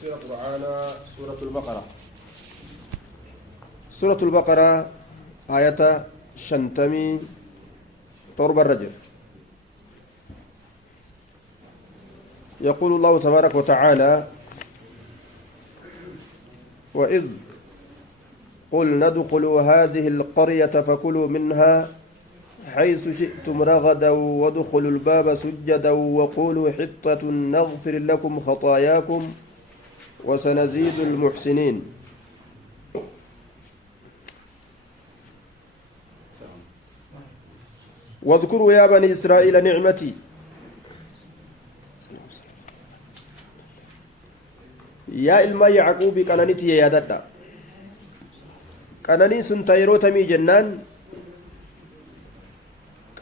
تفسير القرآن سورة البقرة. سورة البقرة آية شنتمي طرب الرجل. يقول الله تبارك وتعالى: وإذ قلنا ادخلوا هذه القرية فكلوا منها حيث شئتم رغدا وادخلوا الباب سجدا وقولوا حطة نغفر لكم خطاياكم وسنزيد المحسنين. واذكروا يا بني إسرائيل نعمتي يا إلما يعقوب كاننتي يا دادا كانني سنتيرو تمي جنان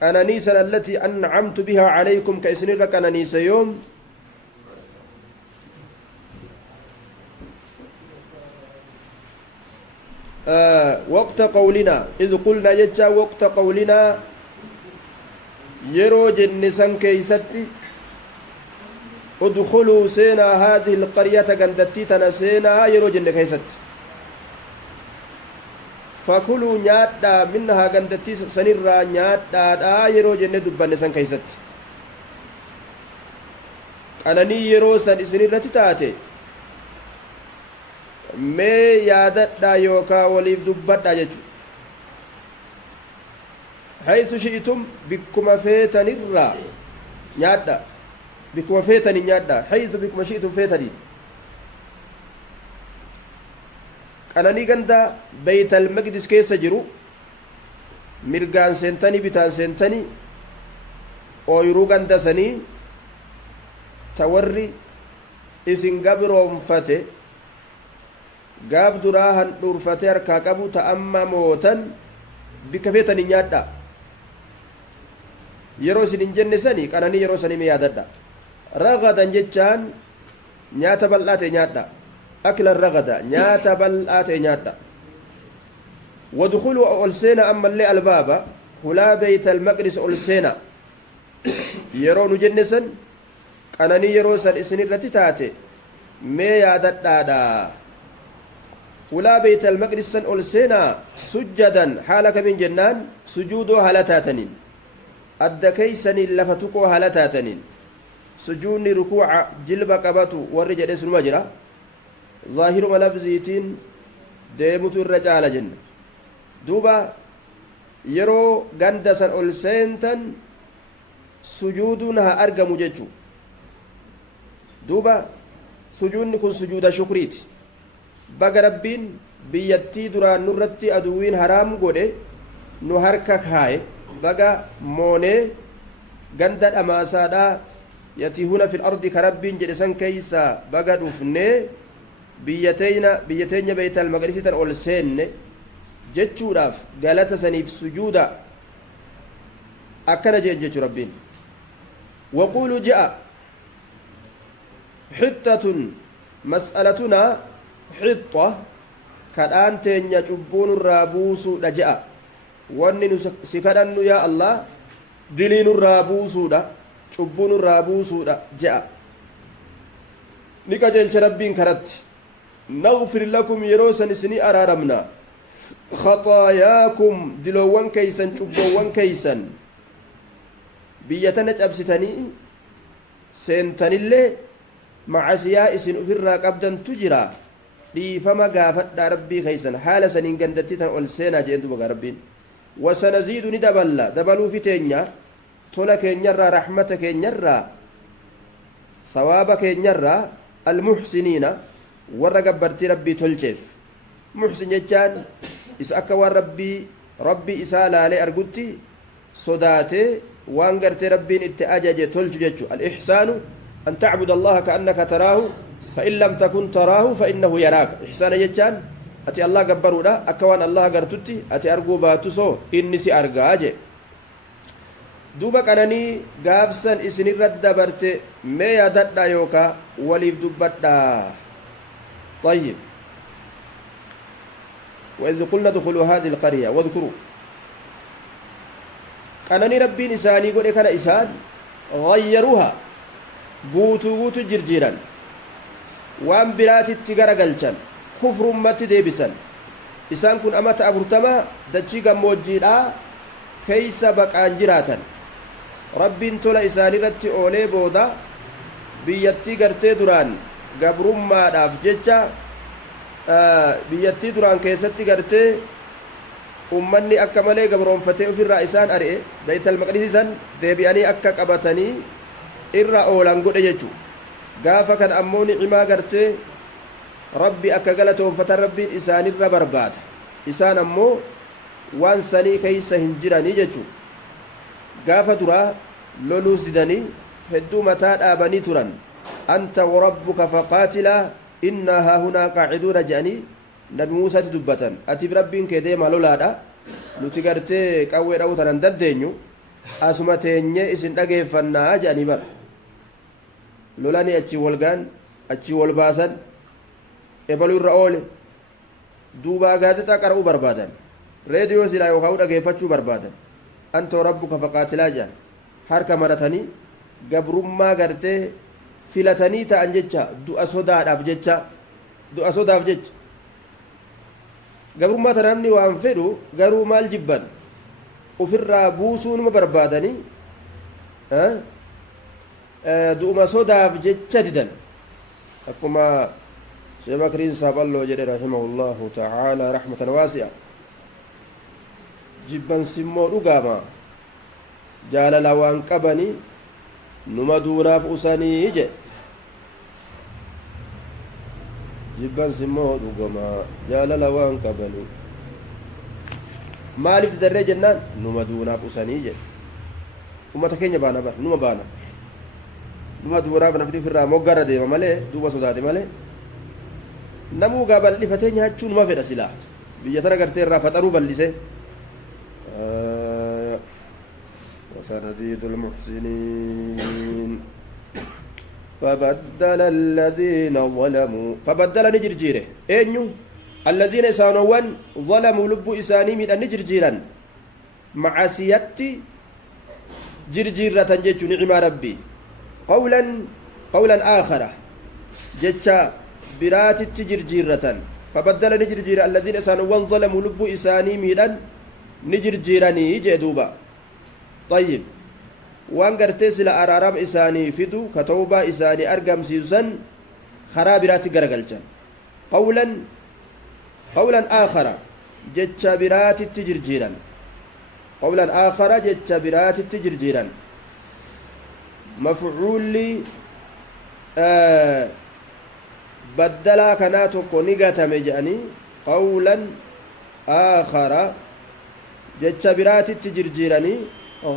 كاننيسا التي أنعمت بها عليكم كإسنر كاننيسا يوم وقت قولنا إذ قلنا يجا وقت قولنا يرو جنسان كيستي ادخلوا سينا هذه القرية قندتي تنسينا يرو جن كيستي فكلوا نيادا منها قندتي سنرى نيادا يرو جن دبان سان كيستي أنني يرو سن سنرى تتاتي mee yaadadhaa yookaa waliif dubbadhaa jechu haysu shi'itum bikkuma feetanirraa nyaadha bikkuma feetanii nyaadha haysu bikkuma shi'itum feetanii qananii ganda beeytal maqdis keessa jiru mirgaan seentanii bitaan seentanii ooyiruu ganda sanii ta warri isin gabroonfate gaaf duraa handhuurfatee harkaa qabu ta'amma mootan bikka feetanii nyaadha yeroo isin hin jenne sani qananii yeroo sanii yaadadha ragadan jechaan nyaata bal'aa ta'e nyaadha aklan ragada nyaata bal'aa ta'e nyaadha wadkhuluu ol seena ammallee albaaba hulaa beeytal maqdis ol seena yeroo nu jenne san qananii yeroo san isinirratti taate mee yaadadhaadha ولا بيت المقدس سن ألسينا سجدا حالك من جنان سجود هلتاتنين الدكيسن لفتكو هلتاتنين سجون ركوع جلب قبطو والرجال اسم المجرى ظاهر ملفزيتين ديمت الرجال جنة دوبا يرو غندسن ألسينتن سجودها أرقم ججو دوبا سجون كن سجود شكريت baga rabbiin biyyattii duraan nurratti aduwwiin haraam godhe nu harka kaaye baga moonee ganda dhamaasaadhaa yatiihuna fil ardi ka rabbiin jedhe san keeysaa baga dhufnee biyya teenya beeytal maqdisitan ol seenne jechuudhaaf galata saniif sujuuda akkana jeen jechu rabbiin waquuluu je'a xittatun mas'alatunaa حطة كدان تينيا چبون الرابوسو دجاء واني سكدن يا الله دلين الرابوسو دا چبون الرابوسو دا جاء نكا جلچ ربين كرت نغفر لكم يروسن سني أرارمنا خطاياكم دلوان كيسن چبوان كيسن بيتنج أبستني سنتن اللي مع سياء سن أفرا قبدا تجرا dhiifama gaafadhaa rabbii keeysan haala saniin gandatti tan ol seenaa jeen duba rabbiin wasanaziidu ni daballa dabaluufi teenya tola keenyarraa raxmata keenyarraa sawaaba keenyarraa almuxsiniina warra gabbartii rabbii tolcheef muxsin jechaan isa akka waan rabbii isaa laalee argutti sodaatee waan gartee rabbiin itti ajaje tolchu jechu alixsaanu an tacbud allaha kaannaka taraahu فإن لم تكن تراه فإنه يراك إحسان يجان أتي الله قبروا لا أكوان الله قرتتي أتي أرقو باتسو إني سي أرقاجي دوبك أنني قافسا إسني رد برت ما يدد يوكا وليف دبت طيب وإذ قلنا دخلوا هذه القرية واذكروا أنني ربي نساني قل إكنا إسان غيروها قوتو جرجيرا waan biraatitti garagalchan kufrummatti deebisan isaan kun amata 40 dachii gammoojjiidhaa keeysa baqaan jiraatan rabbiin tola isaanirratti oolee booda biyyattii gartee duraan gabrummaadhaaf jecha biyyattii duraan keessatti gartee ummanni akka malee gabroonfatee ofirraa isaan ari'e baytal maqdis san deebi'anii akka qabatanii irra oolan godhe jechu gaafa kan ammoo ni'imaa gartee rabbi akka galatoonfatan rabbiin isaanirra barbaada isaan ammoo waan sanii keeysa hin jiranii jechu gaafa duraa loluus didanii hedduu mataa dhaabanii turan anta warabbuka faqaatilaa innaa haahunaa qaaciduuna jedhanii nabi muusatti dubbatan ati rabbiin kee deemaa lolaadha nuti gartee qawwee dha'uu tanan daddeenyu asuma teenyee isin dhageeffannaa jedhanii bara lolanii achi walgaan achi wal baasan ebaluu irra oole duubaa gaazexaa qara'uu barbaadan reediyoo silaa yookaan dhageeffachuu barbaadan anta rabbuka faqaatilaa jedhan harka maratanii gabrummaa gartee filatanii ta'an jecha du'a sodaadhaaf jecha gabrummaa tana namni waan fedhu garuu maal jibban ofirraa buusuu numa barbaadanii du'uma sodaaf jecha didan akkuma sheekh bakriin saaballoo jedhe rahimahullahu ta'ala rahmatan waasi'a jibbansimmoo dhugaama jaalala waan qabanii numa duunaaf usanii jedhe jibbansimmoo dhugama jaalala waan qabanii maaliif didarree jennaan numa duunaaf usanii jedhe ummata keenya baana bar numa baana numa duunaaf nafni ofirraa moggarra deema malee duuba sodaate malee namuu gaa bal'ifatee nyaachuu numa fedha silaa biyya tana gartee irraa faxaruu bal'ise وسنزيد المحسنين فبدل الذين ظلموا فبدل نجرجيره أينو الذين سانوان ظلموا لب إساني من النجرجيرا معصيتي جرجيرة جتش نعم ربي قولا آخر جتش برات جرجيرة فبدل نجرجير الذين سانوان ظلموا لب إساني من نجرجيراني جدوبا طيب وان غرتي سلا ارارام اساني فدو كتوبا اساني ارغم سيزن خرابرات غرغلچن قولا اخر جچابرات تجرجيران قولا اخر جچابرات تجرجيران مفعول لي بدلا كناتو كونيغاتم جاني قولا اخر جچابرات تجرجيراني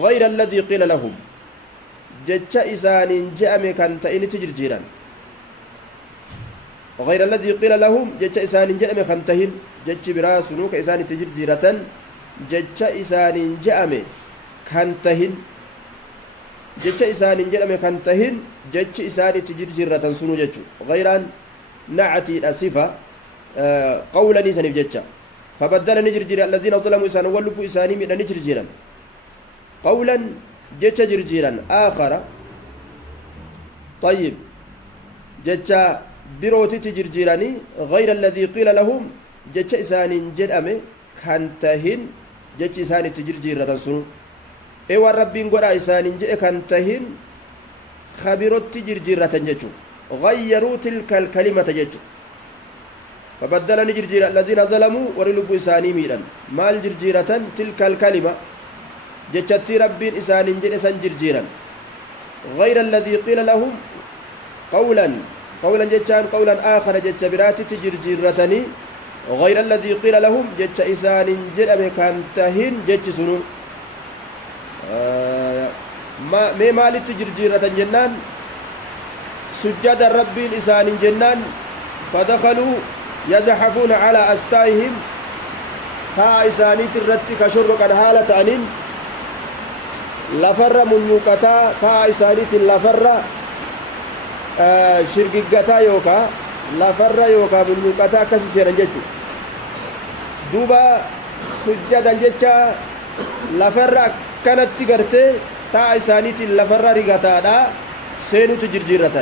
غير الذي قيل لهم جتش إسان جأم كان تئن تجرجيرا غير الذي قيل لهم جتش إسان جأم كان تهن جتش براسنو كإسان تجرجيرة جتش إسان جأم كان تهن جتش إسان جأم كان تهن جتش إسان تجرجيرة سنو جتش غيران نعتي الأصفة قولا نسان جتش فبدل نجرجير الذين ظلموا إسان ولبوا إساني من نجرجيرا قولا جتش جرجيرا آخر طيب جتش بروتي تجرجيراني غير الذي قيل لهم جتش إسان جدأمي كانتهن جتش إسان تجرجيرة سنو إيوى ربين قرأ إسان جئ كانتهن خبيرت تجرجيرة جتشو غيروا تلك الكلمة جتشو فبدل نجرجير الذين ظلموا ورلبوا إساني ميلا مال جرجيرة تلك الكلمة جتشتي ربين إسان جئ إسان جرجيرا غير الذي قيل لهم قولا جتشان قولا آخر جتش براتي تجرجيرتني غير الذي قيل لهم جتش إسان جئ مكانتهن جتش سنو ما مالت تجرجيرة جنان سجد الربين إسان جنان فدخلوا يزحفون على أستائهم تا إساني ترتي كشرق حالة أنين لفر من يوكتا تا إساني لفر شرققتا يوكا لفر يوكا من يوكتا كسي سيران جيتشو دوبا سجدا جيتشا لفر كانت تغرتي تا إساني لفر رغتا دا سينو تجرجيرة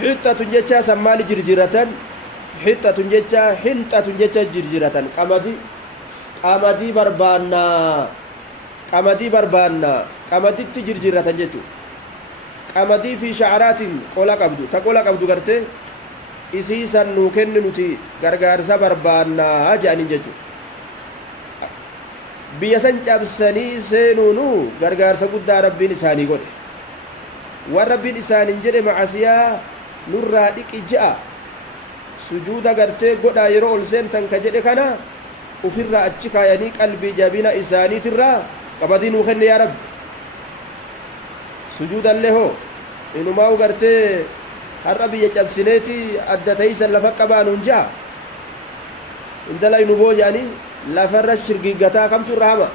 حطة جتة سمال جرجرة حطة جتة حنطة جتة جرجرة قمدي بربانا قمدي بربانا قمدي تجرجرة جتة قمدي في شعرات قولا قبدو تقولا قبدو قرتي isiisan nuu kenni nuti gargaarsa barbaannaa jedhanii jechuudha biyya san cabsanii seenuunu gargaarsa guddaa rabbiin isaanii godhe waan rabbiin isaaniin jedhe macasiyaa nurraa dhiqi je'a sujuuda gartee godhaa yeroo ol seentan ka jedhe kana ufirraa achi kaayanii qalbii jabina isaaniitirraa qamadii nuu kenne yaa rabbi sujuudallee hoo inumaa'u gartee har'a biyya cabsineeti adda taysan lafa qabaanuun ja'a indala inu boojaanii lafarra shirgiggataa kamtu irra hama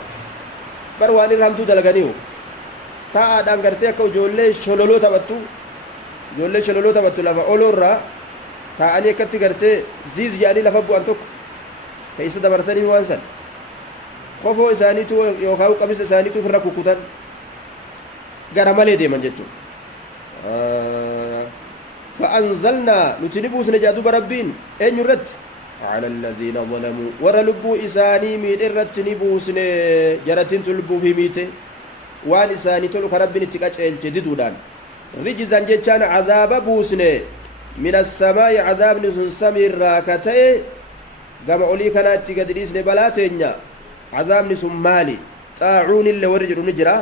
bar waan irra hamtuu dalaganiihu taa'aadhaan gartee akka ijoollee shololoo taphattu lafa oloorraa taa'anii akkatti gartee ziiz jedhanii lafa bu'an tokko keessa dabartanii waan san kofoo isaaniitu yookaan qabisa isaaniitu ofirra kukkutan gara malee deeman jechuudha فأنزلنا نتنبوس نجادو بربين أين يرد على الذين ظلموا ورلبوا إساني ميت الرد نبوس جرتين تلبوا في ميته وان إساني تلقى ربين اتكاج الجديد دان رجزا جتشان عذاب بوسني من السماء عذاب نسن سمير راكتي قام أولي كانت اتكادريس نبلاتين عذاب نسن مالي طاعون اللي ورجل نجرا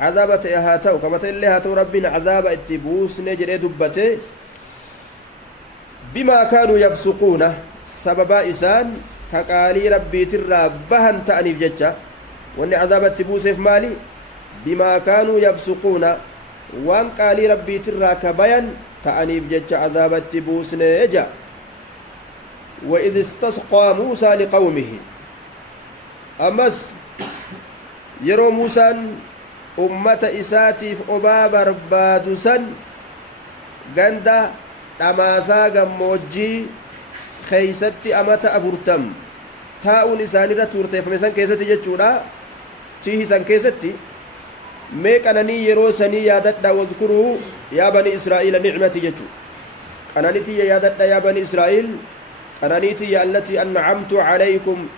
عذابة إهاتو كما تقول هاتو ربنا عذاب اتبوس نجري دبته بما كانوا يفسقون سبب إسان كقالي ربي ترى بهن تأنيف جتشا وأن عذاب اتبوس في مالي بما كانوا يفسقون وأن قالي ربي ترى كبيان تأنيف جتشا عذاب اتبوس نجا وإذ استسقى موسى لقومه أمس يرو موسى ummata isaatiif obaa barbaadu san ganda dhamaasaa gammoojjii keeysatti amata 40 taa'uun isaanirra turteeffame san keessatti jechuudha tiihi san keessatti mee qananii yeroo sanii yaadadha wadkuruu yaa bani israa'iila nicmati jechuu qananiitiyya yaadadha yaa bani israa'iil qananiitiyya allatii an'amtu calaykum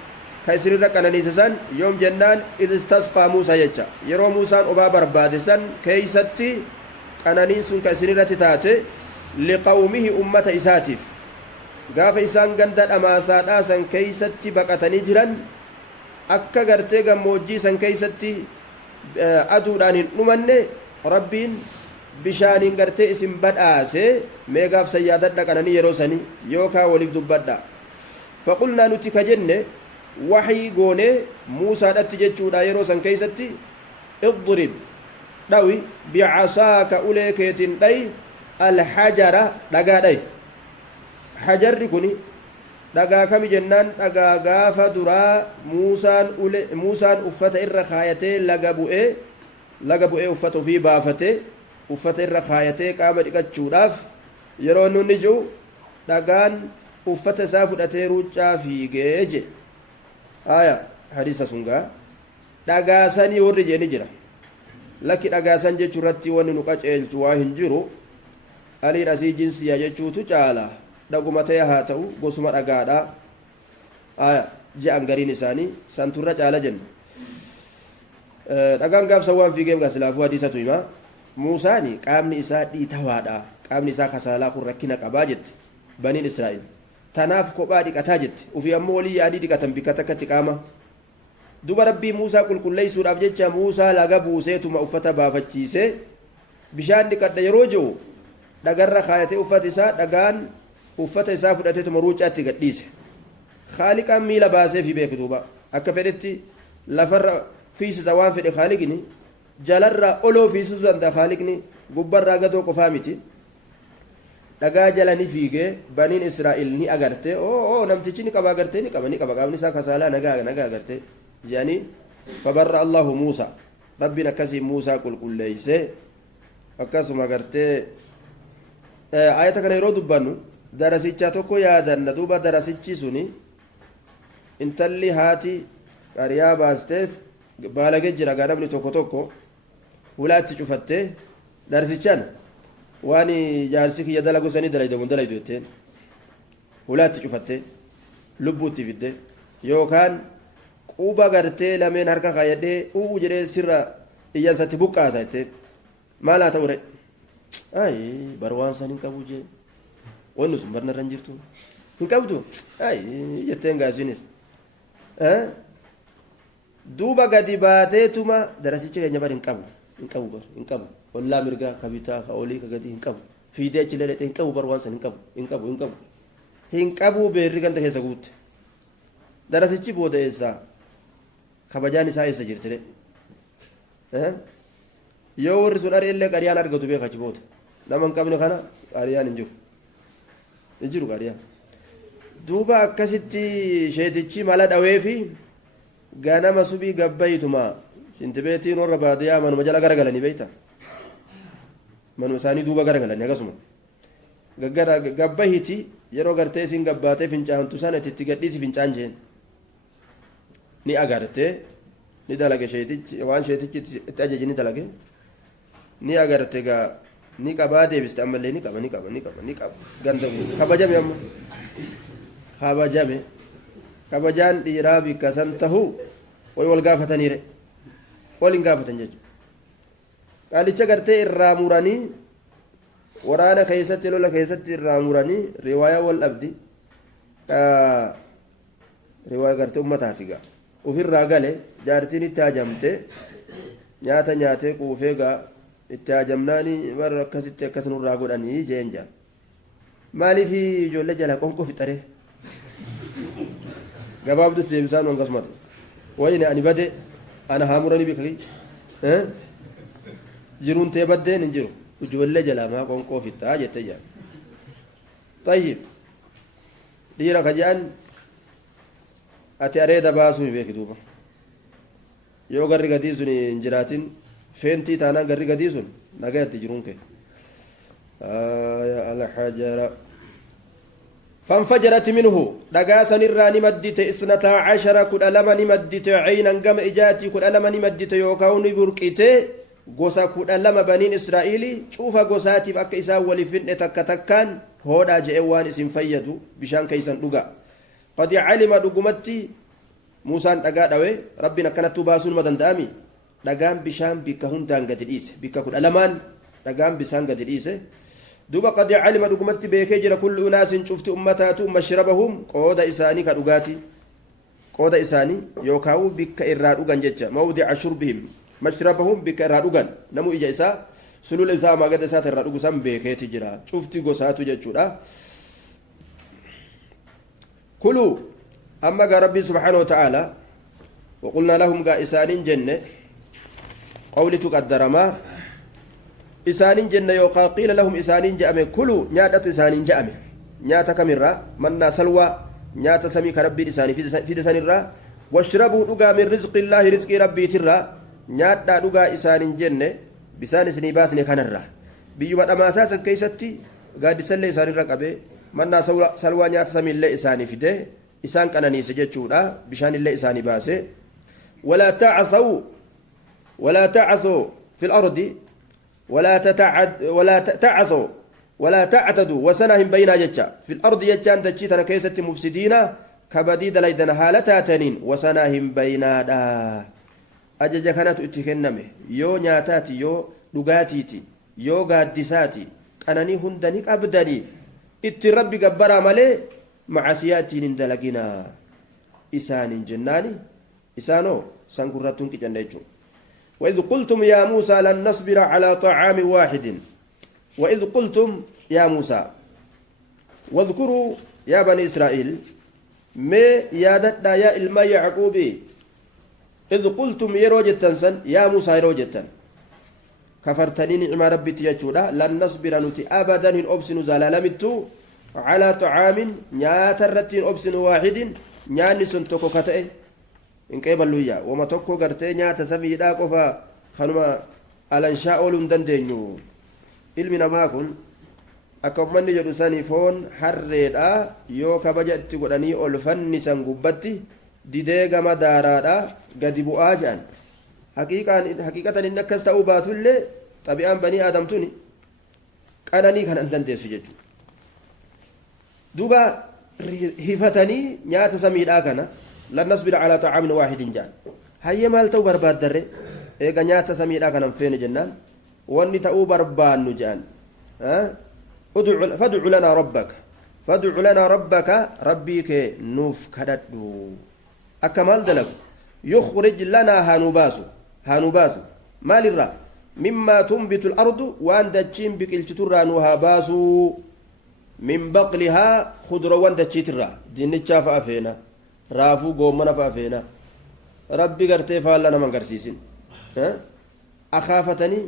كيسرنا كنانيسان يوم جنان إذ استسقى موسى يجا يرو موسى أبا بربادسان كيستي كنانيسون كيسرنا تتاتي لقومه أمة إساتف قاف إسان قندت أماسات آسان كيستي بقتني جران أكا قرتي قموجي سان كيستي أدودان نمني ربين بشانين قرتي اسم بدآسي ميقاف سيادتنا كناني يروساني يوكا وليف دبدا فقلنا نتك جنة وحي غوني موسى دتجچودا يرو سن كيستي اضرب داوي بعصاك اوليكيتين داي الحجر دغا داي حجر كوني دغا كم جنان دغا غافا درا موسى افته الرخايته لغبوئه افته في بافته افته الرخايته قام دقچوداف يرو نونجو دغان افته سافدته روچا فيگه حديث سنغا dhagaasanii warri jeeni jira lakki dhagaasan jechuu irratti wanni nu qaceelchu waa hin jiru aliin asii jinsiyaa jechuutu caala dhaguma ta'e haa ta'u gosuma dhagaadha je'an gariin isaanii santurra caala jenna dhagaan gaafsa waan fiigeef gasilaafuu hadiisatu hima muusaani qaamni isaa dhiitawaadha qaamni isaa kasaalaa kun rakkina qabaa jette baniin israa'el tanaaf kophaa dhiqataa jette ufii ammoo walii yaadii dhiqatan bikka takkatti qaama duba rabbii muusaa qulqulleessuudhaaf jecha muusaa laga buuseetuma uffata baafachiisee bishaan dhiqadha yeroo jiru dhagarra kaayatee uffata isaa dhagaan uffata isaa fudhateetuma ruucaatti gadhiise haaliqaan miila baasee fi beeku duuba akka fedhetti lafarra fiisisa waan fedhe haaliqni jalarra oloo fiisisuu danda'a haaliqni gubbarraa gadoo qofaa miti dhagaa jala ni fiigee baniin israa'el ni agarte oo namtichi ni qaba agarte ni qaba qaamni isaa kasaalaa nagaa agarte jedhanii fabarra allahu muusa rabbiin akkasii muusaa qulqulleeyse akkasuma agartee ayata kana yeroo dubbannu darasicha tokko yaadanna duuba darasichi suni intalli haati qariyaa baasteef baalagee jira gaa namni tokko hulaatti cufattee darsichaan waan jaarsi kiyya dalagu sanii dalaydamu dalaydu jetteen hulaatti cufattee lubbuutti fidde yookaan quba gartee lameen harka kaayadhee uu jedhee sirra iyyansatti buqqaasa jettee maal haa ta'u re ay bar waan san hin qabu jee wanni sun barna irra hin jirtu hin qabdu ay jetteen gaasinis duuba gadi baateetuma darasichi keenya bar hin qabu ollaa mirgaa ka bitaa ka olii ka gadi hin qabu fiidee achi ledhete hin qabu bar waan san hin qabu beerri ganda keessa guutte darasichi booda eessaa kabajaan isaa eessa jirtire yoo warri sun ari'ellee qariyaan argatu beekachi booda nama hin qabne kana qariyaan hin jiru qariyaan duuba akkasitti sheetichi mala dhaweefi ganama subii gabbayituma shintibeetiin warra baadiyyaa manuma jala garagalanii beeyta manuma isaanii duuba garagalanii akkasuma gabbayiti yeroo gartee isin gabbaatee fincaantu sana itti gadhiisi fincaan jeen ni agarte ni dalage sheetichi waan sheetichi itti ajaji ni dalage ni agarte gaa ni qabaa deebiste ammallee ni qaba ganda kabajame amma kabajaan dhiiraa bikka san tahu way wal gaafataniire wal hin gaafatan jechuudha qaalicha gartee irraa muranii waraana keessatti lola keessatti irraa muranii riwaayaa wal dhabdi riwaayaa gartee ummataati gaa ufirraa gale jaartiin itti hajamte nyaata nyaatee quufee gaa itti hajamnaani warra akkasitti akkas nurraa godhanii jeen jaan maaliif ijoollee jala qonqoo fixaree gabaabdutti deebisaan wangasumata wayne ani bade ana haamuranii bikaki jiruun tee baddeen hin jiru ijoollee jalaa maa qonqoo fixaa jette jaan tayyib dhiira ka je'an ati areeda baasuu hin beeki duuba yoo garri gadii sun hin jiraatin feentii taanaan garri gadii sun nagayatti jiruun kee alxajara فانفجرت منه دغاسا نراني مدت 12 كد لمن مدت عينا قم اجاتي كد لمن مدت يوكاون برقيته غوسا كد لما بنين اسرائيل شوف غوساتي بك اسا ولفن تكتكان هودا جيوان اسم فيدو بشان كيسن دغا قد علم دغمتي موسى دغا دوي ربنا كانت باسون مدن دامي دغام بشان بك هندان غديس بك كد لمن دغام بسان غديس دوبا قد علم دغمت بيكجر كل اناس شفت امتات مشربهم قود اساني كدغاتي قود اساني يوكاو بك ارادوغان ججا موضع شربهم مشربهم بك ارادوغان نمو اجا سلول اسا ما قد اسات ارادوغ سم بيكيتي جرا شفتي غساتو جچودا كلوا اما ربي سبحانه وتعالى وقلنا لهم غا اسانين جنة قولي تقدر ما إسانين جنة يوقا قيل لهم إسانين جأمي كلوا نياتة إسانين جأمي نياتة كمرة منا سلوى نياتة سمي كربي إساني في دسان الرا واشربوا دقا من رزق الله رزق ربي ترى نياتة دقا إسانين جنة بسان سني باسني كان الرا بيوم أماساسا كيستي قاد سلي إساني رقبه منا سلوى نياتة سمي الله إساني في ده إسان كانني سجدشودا بشان الله إساني باسه ولا تعثوا في الأرض ولا تعتدوا وسنهم بين جتة في الأرض جتان دجيتنا كيسة مفسدين كبديد ليدنا هالتا تنين وسنهم بين دا أجج كانت اتكنمه يو نياتاتي يو لغاتيتي يو قادساتي أنني هندنك أبدني اتربي قبرا ملي مع سياتي نندلقنا إسان جناني إسانو سنقرتون كي جنجو وإذ قلتم يا موسى لن نصبر على طعام واحد وإذ قلتم يا موسى واذكروا يا بني إسرائيل ما يادتنا يا إلما يعقوبي إذ قلتم يروجة سن يا موسى يروجة كفرتني نعم ربي تيجودا لن نصبر نتي أبدا أبسن زلالمتو على طعام نياترتين أبسن واحد نيانسن توكو كتئ in qeeballuuyya wama tokko gartee nyaata samiidhaa qofa kanuma alanshaa ooluu hin dandeenyu ilmi namaa kun akka ummanni jedhu sanii foon harreedha yoo kabaja itti godhanii ol fannisan gubbatti didee gama daaraadha gadi bu'aa jedhan haqiiqatan inni akkas ta'uu baatullee طبيعان بني آدم توني قانني كان أن دندسو ججو دوبا هفتني نيات سميد آكنا لن نصبر على طعام واحد جان هيا مال تو برباد دري إيقا نيات سميد آكنا فين جنان واني تأو بربان نجان فادع لنا ربك ربك نوف كددو أكمل دلق يخرج لنا هانوباسو مال الرا مما تنبت الأرض وان دجين بكالتترى نوها باسو من بقلها خضر وان دجيترى دينيتشا فأفينا رافو قومنا فأفينا ربي قرتي فالنا من قرسيسين أخافتني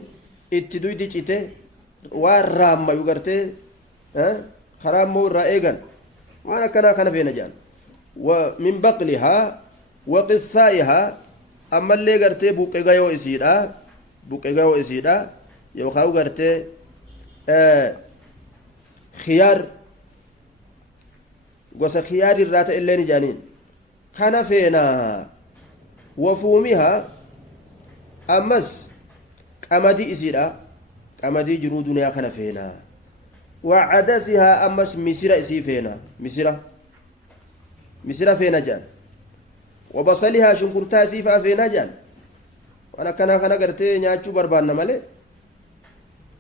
اتدوي ديجيتي وارام ما يقرتي خرام مو رائقا وانا كان فينا جان ومن بقلها وقصائها أما اللي قرتي بوكيغايو إسيدا يوخاو قرتي خيار gosa khiyaari irraa ta'e illee ni jaaniin kana feenaa wafuumihaa ammas qamadii isiidha qamadii jiruu duniyaa kana feenaa wacadasihaa ammas misira isii feenaa misira feena jaan wabasalihaa shunkurtaa isii fa'a feenaa jaan waan akkanaa kana gartee nyaachuu barbaanna malee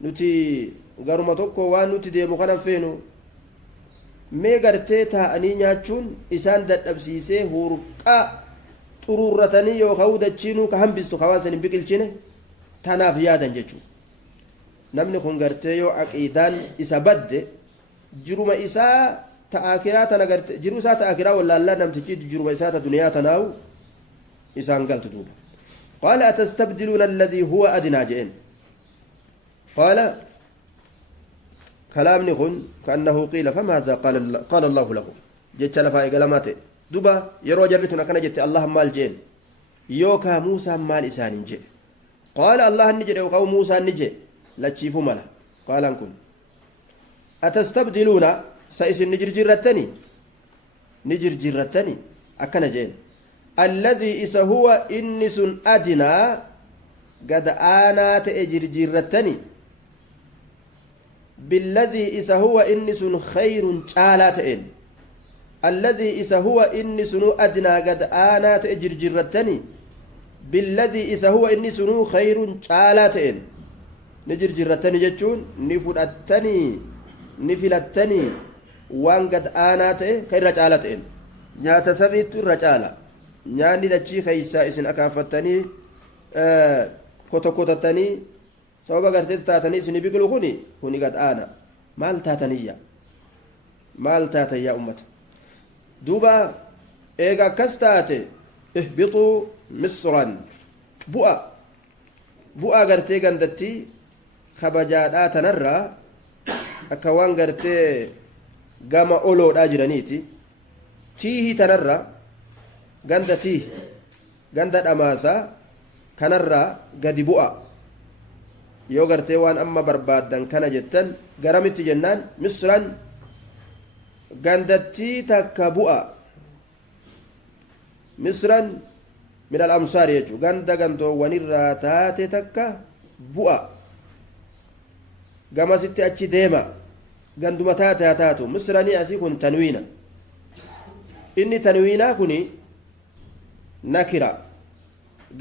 nuti garuma tokko waan nuti deemu kanan feenu mee gartee taa'anii nyaachuun isaan dadhabsiisee hurqaa xuruurratanii yookaan dachiinuu ka hambistu ka waan san hin biqilchine tanaaf yaadan jechuudha namni kun gartee yoo aqiidaan isa badde jiruma isaa ta'akiraa tana gartee jiru isaa ta'akiraa wallaallaa namtichi jiruma isaa ta duniyaa tanaawu isaan galtu duuba qaala atastabdiluuna alladii huwa adnaa je'en qaala كلامني خن كأنه قيل فماذا قال الله له جت لفا إقلامات دوبا يرو جرتنا كان جت الله مال جين يوكا موسى مال إسان جي قال الله نجي يوكا موسى نجي لا تشيفوا ملا قال أنكم أتستبدلون سيس نجر جرتني أكن جين الذي إس هو إنس أدنى قد آنا تأجر جرتني بالذي إذا هو إنس خير تعالاتين الذي إذا هو إنس أدنى قد آنا تأجر جرتني بالذي إذا هو إنس خير تعالاتين نجر جرتني جتون نفلتني نفلتني وان قد آنا خير تعالاتين نياتا سبيت الرجالة نياني دجي خيسا إسن أكافتني كوتو sababa gartee taatanii isin biqilu kuni gad aana maal taatayyaa ummata duuba eega akkas taate ihbituu misran bu'a gartee gandatti kabajaadhaa tanarraa akka waan gartee gama oloodhaa jiraniiti tiihii tanarra ganda dhamaasaa kanarraa gadi bu'a yoo gartee waan amma barbaaddan kana jettan garamitti jennaan misran gandattii takka bu'a misran min al-amsaar jechuu ganda gandoowwanirraa taate takka bu'a gamasitti achi deema ganduma taate haa taatu misranii asii kun tanwiina inni tanwiinaa kuni nakira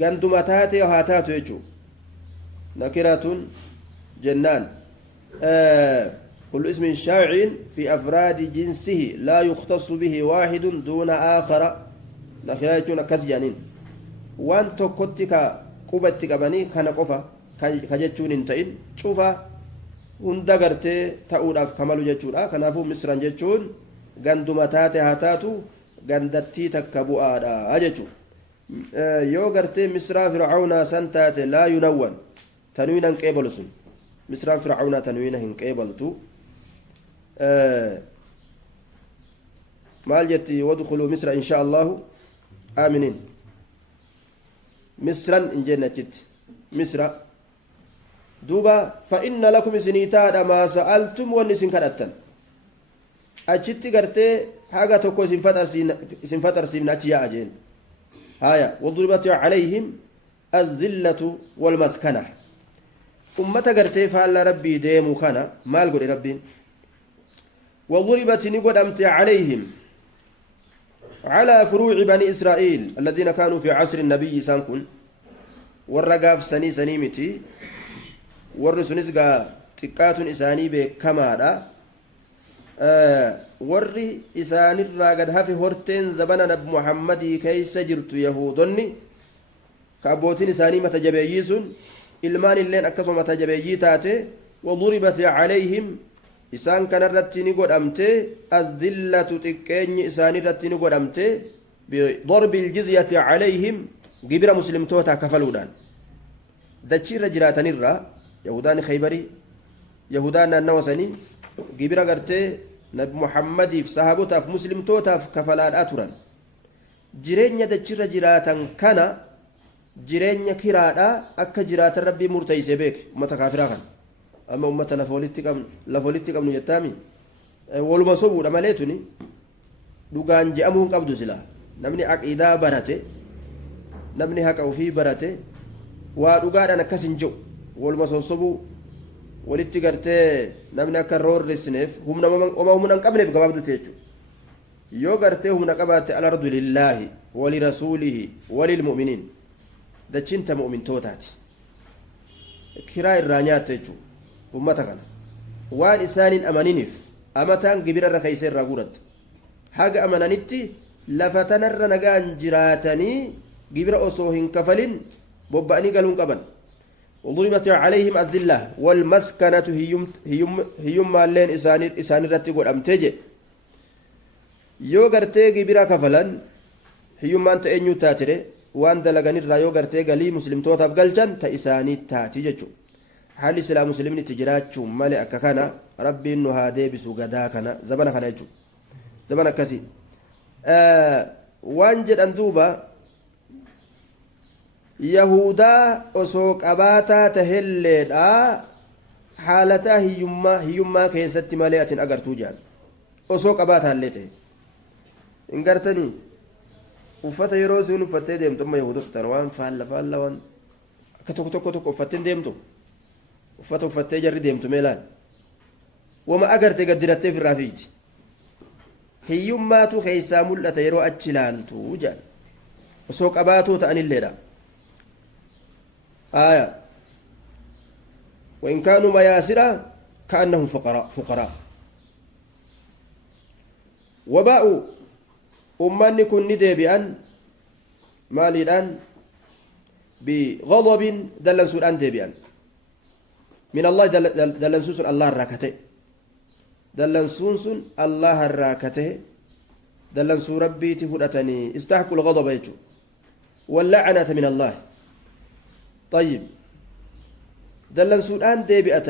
ganduma taate haa taatu jechuu نكرة جنان كل اسم شائع في أفراد جنسه لا يختص به واحد دون آخر نكرة يكون كزيانين وان تكتك قبتك بني كان قفا كجتشون انتين شوفا هندقرت تأولا كمالو جتشولا كنافو مصرا جتشون غندما تاتي هاتاتو غندتي تكبؤا أجتشو يو غرتي مصرا فرعون سنتاتي لا ينون تنوينا قبلسون مصر فرعون تنوينا قبلتو مال جتي وادخلوا مصر ان شاء الله امنين مصرا ان جنت مصر دوبا فان لكم سنيتا ما سالتم ونسن كدتن اجتي غرتي حاجه تكو سنفتر سيناتيا اجين هايا وضربت عليهم الذله والمسكنه ummata gartee faalla rabbii deemu kana maal godhe rabbiin وضربت نقدمت عليهم على فروع بني إسرائيل الذين كانوا في عصر النبي سانكون والرقاف سني سنيمتي والرسنسقا تكات إساني بكمالا warri isaanirraa gad hafe horteen zabana nab muhammadii keeysa jirtu yahuudonni ka abbootiin isaanii mata jabeeyyii sun ilmaan illeen akkasuma mata jabeeyyii taate waduribat calayhim isaan kanarratti ni godhamte addillatu xiqqeenyi isaanirratti ni godhamte bidarbi iljizyati calayhim gibira muslimtoota kafaluudhaan dachiirra jiraatanirra yahudaani khaybarii yahudaan naannawa sanii gibira gartee nabi muhammadiif sahabotaaf muslimtootaaf kafalaadhaa turan jireenya dachirra jiraatan kana jireenya kiraadhaa akka jiraatan rabbii murteeyse beeke ummata kaafiraa kan amma ummata lafa walitti qabnu jettaami waluma sobuudha malee tuni dhugaan je'amuu hin qabdu sila namni aqiidaa barate namni haqa ufii barate waa dhugaadhaan akkas hin jiru waluma sossobuu walitti gartee namni akka roorrisneef humna hin qabneef gabaabdute jechuudha yoo gartee humna qabaatte alardu lillaahi walirasuulihi walilmu'miniin dachinta mu'mintootaati kiraa irraa nyaatte jechuudha ummata kana waan isaanin amaniniif amataan gibira irra keeyse irraa guuratte haga amananitti lafa tanarra nagaan jiraatanii gibira osoo hin kafalin bobba'anii galuun qaban وضربت عليهم الذلة والمسكنة هيما اللين إسان الرتق والأمتج يو غرتي غبرا كفلان هيما أنت أنيو تاتري وأن دلغني الرأيو غرتي غلي مسلم توتا بغلجان تا إساني تاتي ججو حال سلا مسلمين تجراتشو مالي أكاكانا ربي إنو هادي بسو غدا كان زمانا كان يجو زمانا كسي وانجد أندوبا yahudaa osoo qabaataa tahelleedha haalataa hiyyummaa keessatti malee atin agartuu jaan osoo qabaataallee ta'e hin gartanii uffata yeroo isin uffattee deemtu amma yahudoftan waan faalla waan akka tokko uffatteen deemtu uffata uffattee jarri deemtu meelaan wama agarte gaddirattee firraa fiiti hiyyummaatu keessaa mul'ata yeroo achi ilaaltu jaan osoo qabaatuu ta'anilleedha آية وإن كانوا مياسرة كأنهم فقراء وباءوا أمان كن ندي بأن مالي الآن بغضب دلنسوا الآن دي بأن من الله دلنسوس الله الراكته دلنسوس الله الراكته دلنسوا ربي تفرأتني استحقوا الغضب يجو واللعنة من الله طيب دلنسوا الآن ديبئة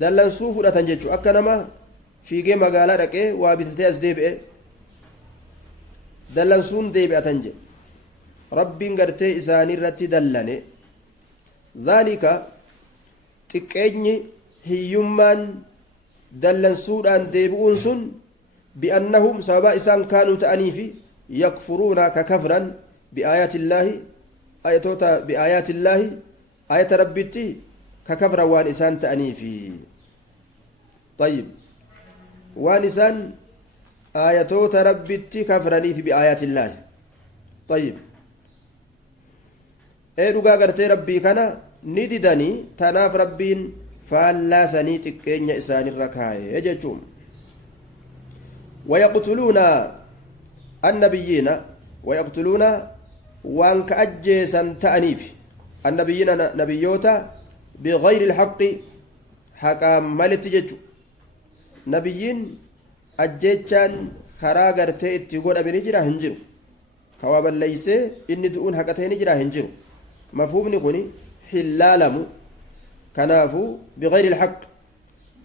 دلنسوا فرأة جيتشو أكنما في جيم قال لك وابتتاز ديبئة دلنسون ديبئة جي ربي قرتي إساني رتي دلني ذلك تكيني هيومان دلنسوا الآن ديبئون سن بأنهم سواء إسان كانوا تأنيفي يكفرون ككفرا بآيات الله آياتوتا بآيات الله آيات ربتي ككفر وان إسان تأنيفي طيب وان إسان آياتوتا ربتي كفرني في بآيات الله طيب إيدوغا غرتي ربي كان نددني تناف ربين فالا سني تكين إسان الركاي يجتم ويقتلون النبيين ويقتلون وان كأجيسا تأنيف النبيين نبيوتا بغير الحق حقا مالت ججو نبيين أجيتشان خراغر تيت يقول أبي نجرا هنجرو كوابا ليس إني دؤون حقتين نجرا هنجرو مفهوم نقولي حلالمو كنافو بغير الحق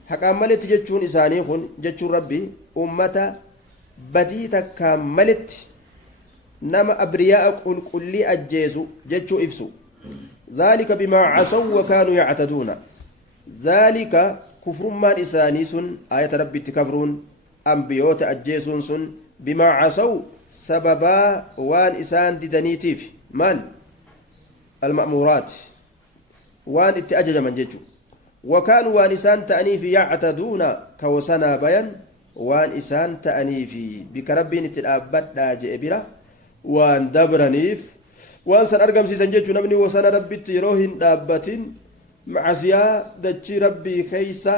حقا مالت ججون إساني خون ججو ربي أمتا بديتا كاملت نما أبرياء كل أجيسو جتشو إفسو ذلك بما عصوا وكانوا يعتدون ذلك كفر ما إساني سن آية ربي تكفرون أنبيوت أجيسون سن بما عصوا سببا وان إسان ددنيتيف مال المأمورات وان اتأجج من جيجو وكانوا وان إسان تأني في يعتدون كوسنا بيان وان إسان تأني في بكربين التلابات لا جئبرا وان دبرنيف وان سن أرقم سيسان جيجو نبني وسنا ربي تيروهن دابتين معسيا دجي ربي كيسا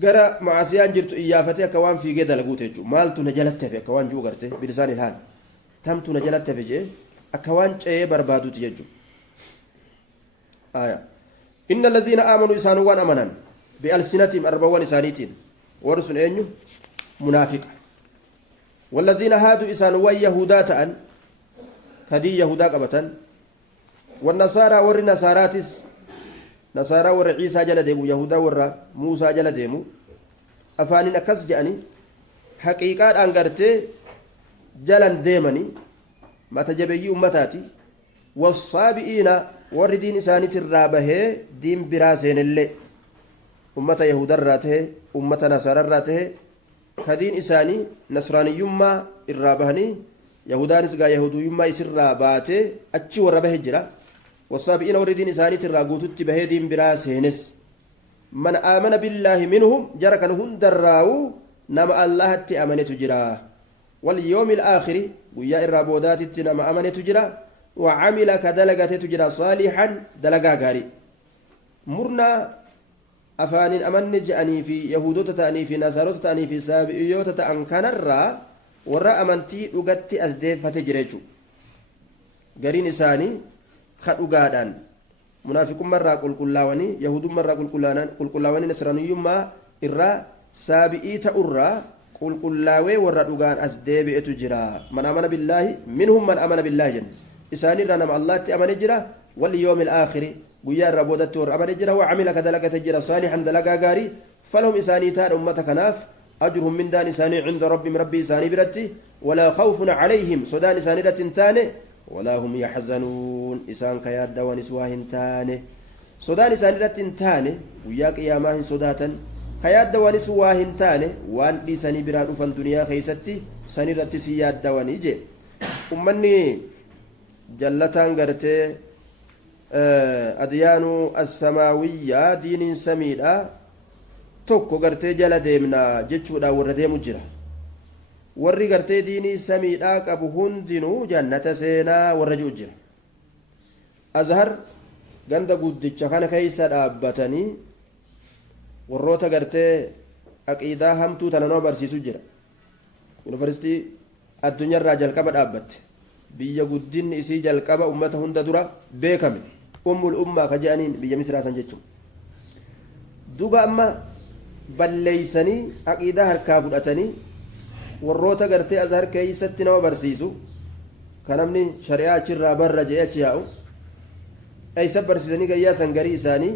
gara maasiyaan jirtu iyyaafate akka waan fiigee dalaguute jechuudha maaltu na jalatti hafe akka waan jiru garte bilisaan ilhaan tamtu na jalatti hafe jee akka waan ce'ee barbaaduuti jechuudha inna alladhiina aamanuu isaanuu waan amanan bi'alsinatihim arbawwan isaaniitiin warri sun eenyu munaafiqa walladhiina haaduu isaanuu waan yahudaa ta'an kadii yahudaa qabatan wannasaaraa warri nasaaraatis نصارى ور عيسى جل ديمو يهودا ور موسى جل ديمو أفانين أكس جاني حقيقة أنغرتي جلن ديمني ما تجبي أمتاتي والصابئين ور دين إساني الرابه دين براسين اللي أمة يهودا راته أمة نصارى راته كدين إساني نصراني يما الرابهني يهودا نسقى يهودو يما يسر راباته أتشي وربه جرا والسابقين وردين إساني تراغوتت بهدين براس هنس من آمن بالله منهم جرى كان هندراو نما الله تأمنت جرا واليوم الآخر ويا الرابودات نما أمنت جرا وعمل كدلغة تجرا صالحا دلغا غاري مرنا أفان أمن جأني في يهودو تتأني في نصارو تتأني في سابقيو تتأنكن الرا ورا أمنتي لغت أزديف فتجريجو غارين إساني خدوغادان منافقون مرة قلقلاواني يهود مرة قلقلاواني نصرانيوما إرا سابئي تأرى قلقلاوي وردوغان أسديب إتجرا من آمن بالله منهم من آمن بالله جن إساني رانم الله تأمن جرا واليوم الآخر قيا ربودت ور أمن جرا وعمل كذلك تجرا صالحا دلقا غاري فلهم إساني تار أمتك ناف أجرهم من دان إساني عند ربهم ربي إساني برتي ولا خوف عليهم سودان إساني رتنتاني ولا هم يحزنون إسان كياد دوان سواهن تاني سودان إسان رتن تاني وياك إياماهن سوداتا كياد دوان سواهن تاني وان دي ساني برادو فان دنيا خيستي ساني رتي سياد دوان إجي أمني جلتان غرتي أديان السماوية دين سميدا توكو غرتي جل ديمنا جتشو دا ورديمو جرا warri gartee diinii samiidhaa qabu hundinuu jannata seenaa warra jiru jira azhar ganda guddicha kana keessa dhaabbatanii warroota gartee aqiidaa hamtuu tana nama barsiisu jira yuunivarsiitii addunyaarraa jalqaba dhaabbatte biyya guddinni isii jalqaba ummata hunda dura beekame ummul ummaa ka je'aniin biyya misraasan jechuudha duba amma balleeysanii aqiidaa harkaa fudhatanii warroota gartee azhar keeysatti nama barsiisu kan namni shari'aa achirraa barra jee achi yaa'u eeysa barsiisanii gayyaa sangarii isaanii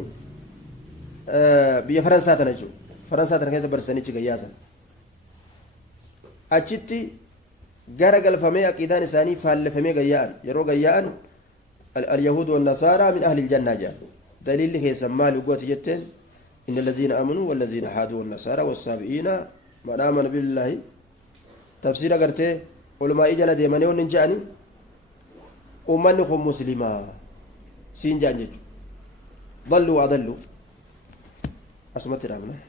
biyya faransaa tana jechuudha faransaa tana keessa barsiisanii achi gayyaa san achitti gara galfamee aqiidaan isaanii faallefamee gayyaa'an yeroo gayyaa'an اليهود والنصارى من أهل الجنة جاء دليل كيس مال قوة جتين إن الذين آمنوا والذين حادوا والنصارى والسابئين من آمن بالله تفسير قرته علماء جل ديماني ونجاني أمنكم مسلما سين جانجو ضلوا وأضلوا أسمت رابنا